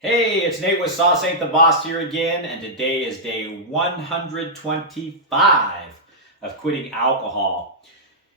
Hey, it's Nate with Sauce Ain't the Boss here again, and today is day 125 of quitting alcohol.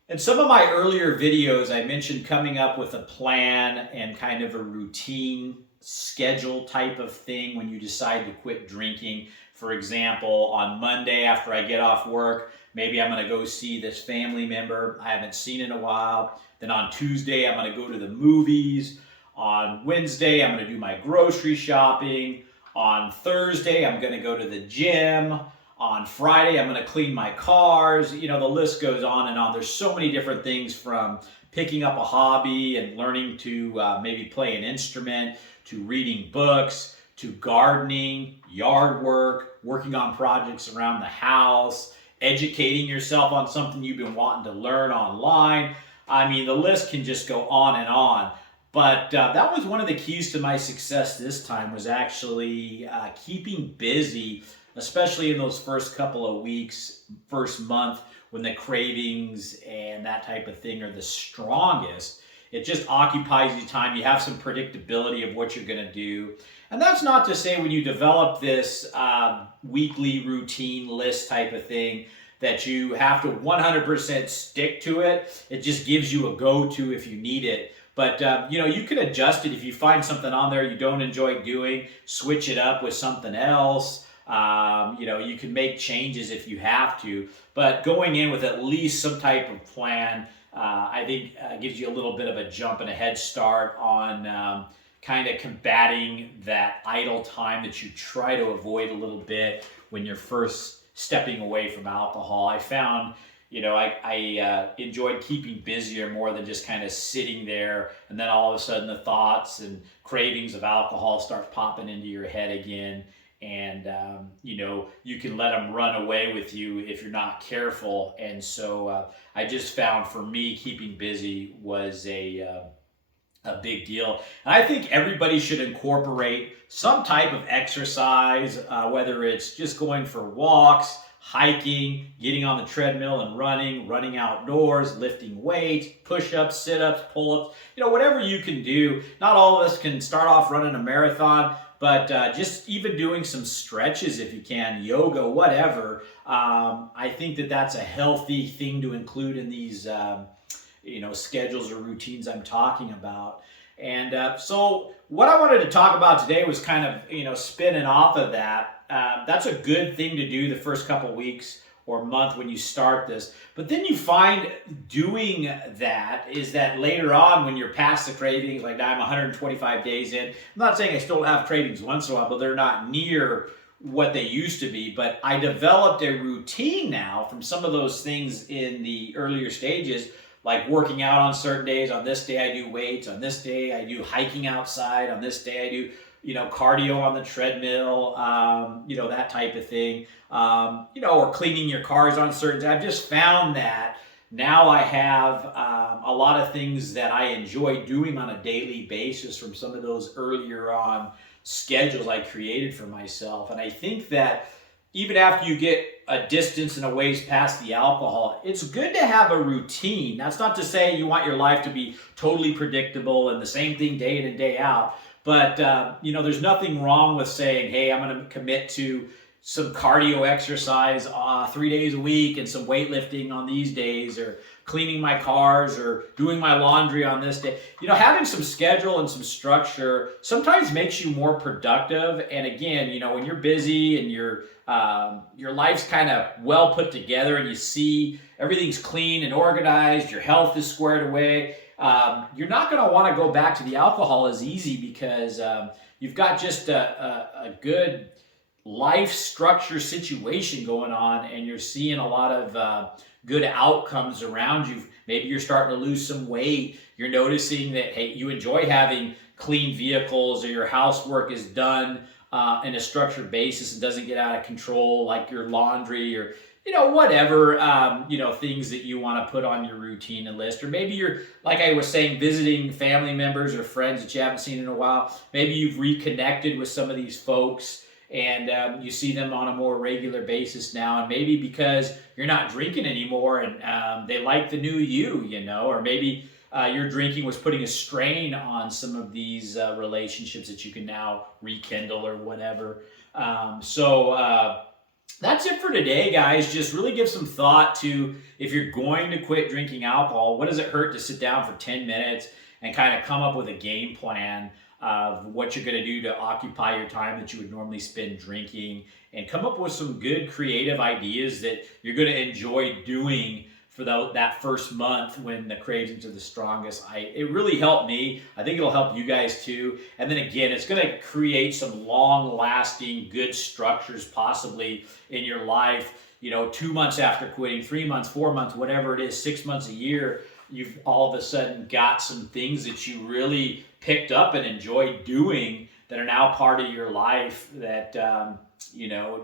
In some of my earlier videos, I mentioned coming up with a plan and kind of a routine schedule type of thing when you decide to quit drinking. For example, on Monday after I get off work, maybe I'm going to go see this family member I haven't seen in a while. Then on Tuesday, I'm going to go to the movies. On Wednesday, I'm going to do my grocery shopping. On Thursday, I'm going to go to the gym. On Friday, I'm going to clean my cars. You know, the list goes on and on. There's so many different things, from picking up a hobby and learning to maybe play an instrument, to reading books, to gardening, yard work, working on projects around the house, educating yourself on something you've been wanting to learn online. I mean, the list can just go on and on. But that was one of the keys to my success this time, was actually keeping busy, especially in those first couple of weeks, first month, when the cravings and that type of thing are the strongest. It just occupies you time. You have some predictability of what you're going to do. And that's not to say when you develop this weekly routine list type of thing that you have to 100% stick to it. It just gives you a go-to if you need it. But you can adjust it if you find something on there you don't enjoy doing. Switch it up with something else. You can make changes if you have to. But going in with at least some type of plan, I think gives you a little bit of a jump and a head start on kind of combating that idle time that you try to avoid a little bit when you're first stepping away from alcohol. I found I enjoyed keeping busier more than just kind of sitting there, and then all of a sudden the thoughts and cravings of alcohol start popping into your head again. And you can let them run away with you if you're not careful. And so I just found, for me, keeping busy was a big deal. And I think everybody should incorporate some type of exercise, whether it's just going for walks, hiking, getting on the treadmill and running outdoors, lifting weights, push-ups, sit-ups, pull-ups, whatever you can do. Not all of us can start off running a marathon, but just even doing some stretches if you can, yoga, whatever. I think that that's a healthy thing to include in these schedules or routines I'm talking about. And so what I wanted to talk about today was kind of, spinning off of that. That's a good thing to do the first couple weeks or month when you start this. But then you find doing that is that later on, when you're past the cravings, like now I'm 125 days in. I'm not saying I still have cravings once in a while, but they're not near what they used to be. But I developed a routine now from some of those things in the earlier stages, like working out on certain days. On this day I do weights, on this day I do hiking outside, on this day I do cardio on the treadmill, that type of thing, or cleaning your cars on certain days. I've just found that now I have a lot of things that I enjoy doing on a daily basis from some of those earlier on schedules I created for myself. And I think that even after you get a distance and a ways past the alcohol, it's good to have a routine. That's not to say you want your life to be totally predictable and the same thing day in and day out. But, there's nothing wrong with saying, hey, I'm going to commit to some cardio exercise 3 days a week and some weightlifting on these days, or cleaning my cars or doing my laundry on this day. Having some schedule and some structure sometimes makes you more productive. And again, when you're busy and your life's kind of well put together and you see everything's clean and organized, your health is squared away, you're not going to want to go back to the alcohol as easy, because you've got just a good life structure situation going on, and you're seeing a lot of good outcomes around you. Maybe you're starting to lose some weight. You're noticing that, hey, you enjoy having clean vehicles, or your housework is done in a structured basis and doesn't get out of control, like your laundry, or whatever, things that you want to put on your routine and list. Or maybe you're, like I was saying, visiting family members or friends that you haven't seen in a while. Maybe you've reconnected with some of these folks, and you see them on a more regular basis now. And maybe because you're not drinking anymore, and they like the new you, or maybe your drinking was putting a strain on some of these relationships that you can now rekindle or whatever. That's it for today, guys. Just really give some thought to, if you're going to quit drinking alcohol, what does it hurt to sit down for 10 minutes and kind of come up with a game plan of what you're going to do to occupy your time that you would normally spend drinking, and come up with some good creative ideas that you're going to enjoy doing for that first month when the cravings are the strongest. It really helped me. I think it'll help you guys too. And then again, it's going to create some long-lasting good structures possibly in your life. 2 months after quitting, 3 months, 4 months, whatever it is, 6 months, a year, you've all of a sudden got some things that you really picked up and enjoyed doing that are now part of your life that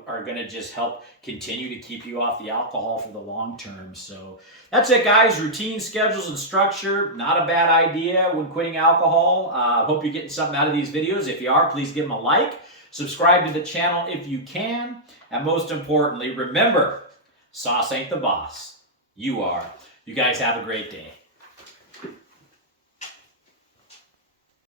are going to just help continue to keep you off the alcohol for the long term. So that's it, guys. Routine, schedules, and structure, not a bad idea when quitting alcohol. Hope you're getting something out of these videos. If you are, please give them a like. Subscribe to the channel if you can. And most importantly, remember, sauce ain't the boss. You are. You guys have a great day.